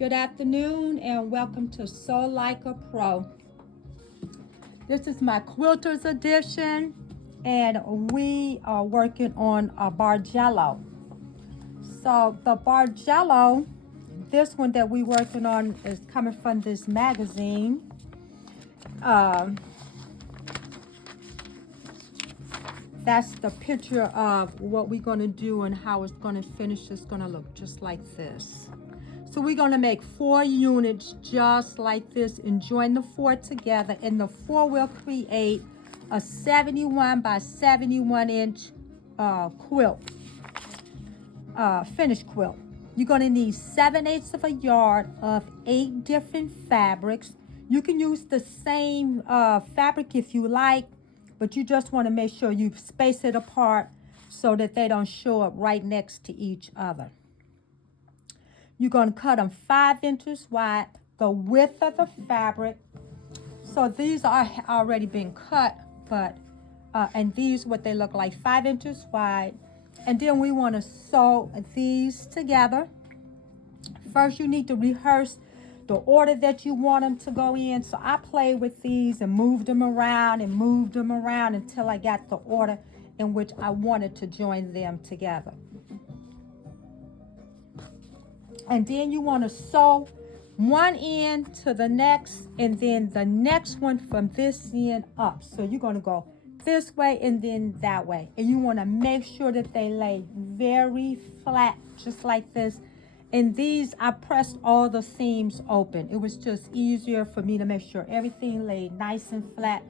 Good afternoon and welcome to Sew Like a Pro. This is my quilters edition and we are working on a Bargello. So the Bargello, this one that we're working on is coming from this magazine. That's the picture of what we're going to do and how it's going to finish. It's going to look just like this. So we're going to make 4 units just like this and join the 4 together, and the 4 will create a 71 by 71 inch quilt, finished quilt. You're going to need 7/8 of a yard of 8 different fabrics. You can use the same fabric if you like, but you just want to make sure you space it apart so that they don't show up right next to each other. You're going to cut them 5 inches wide, the width of the fabric. So these are already been cut, but and these what they look like, 5 inches wide. And then we want to sew these together. First, you need to rehearse the order that you want them to go in. So I played with these and moved them around until I got the order in which I wanted to join them together. And then you want to sew one end to the next, and then the next one from this end up. So you're going to go this way and then that way. And you want to make sure that they lay very flat, just like this. And these, I pressed all the seams open. It was just easier for me to make sure everything laid nice and flat.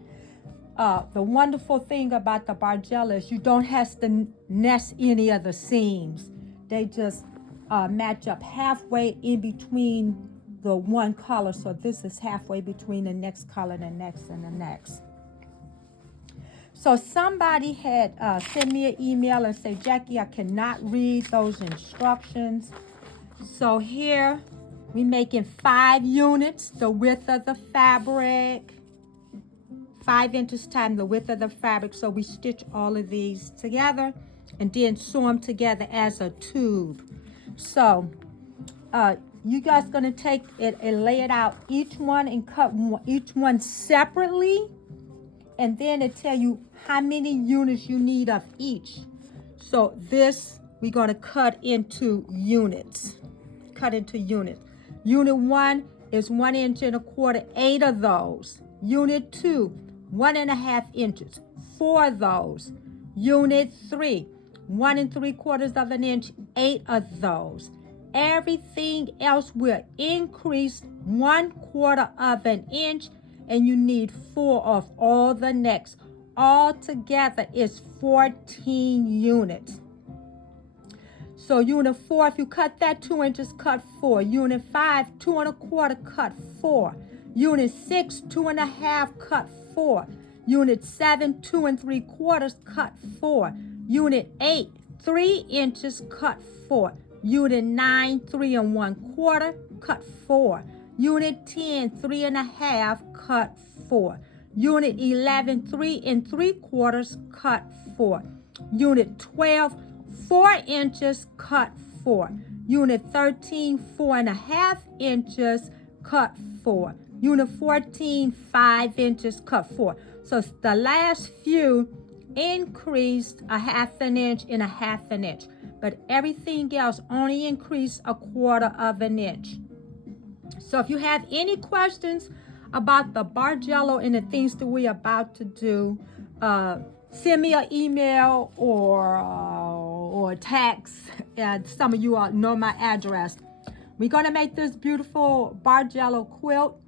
The wonderful thing about the Bargello is you don't have to nest any of the seams. They just match up halfway in between the one color. So this is halfway between the next color, the next, and the next. So somebody had sent me an email and said, Jackie, I cannot read those instructions. So here we're making 5 units, the width of the fabric, 5 inches times the width of the fabric. So we stitch all of these together and then sew them together as a tube. So you guys gonna take it and lay it out each one and cut each one separately, and then it tell you how many units you need of each. So this we're gonna cut into units. Unit 1 is 1 inch and a quarter, 8 of those. Unit 2, 1.5 inches, 4 of those. Unit 3, 1 3/4 of an inch, 8 of those. Everything else will increase 1/4 of an inch, and you need 4 of all the next. All together is 14 units. So unit 4, if you cut that 2 inches, cut 4. Unit 5, 2 1/4, cut 4. Unit 6, 2 1/2, cut 4. Unit 7, 2 3/4, cut 4. Unit 8, 3 inches, cut 4. Unit 9, 3 1/4, cut 4. Unit 10, 3 1/2, cut 4. Unit 11, 3 3/4, cut 4. Unit 12, 4 inches, cut 4. Unit 13, 4 1/2 inches, cut 4. Unit 14, 5 inches, cut 4. So the last few increased 1/2 inch and 1/2 inch, but everything else only increased 1/4 of an inch. So if you have any questions about the Bargello and the things that we're about to do, send me an email or text. And some of you all know my address. We're going to make this beautiful Bargello quilt,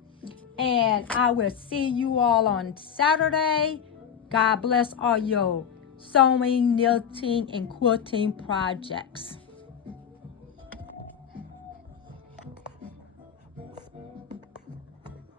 and I will see you all on Saturday. God bless all your sewing, knitting, and quilting projects.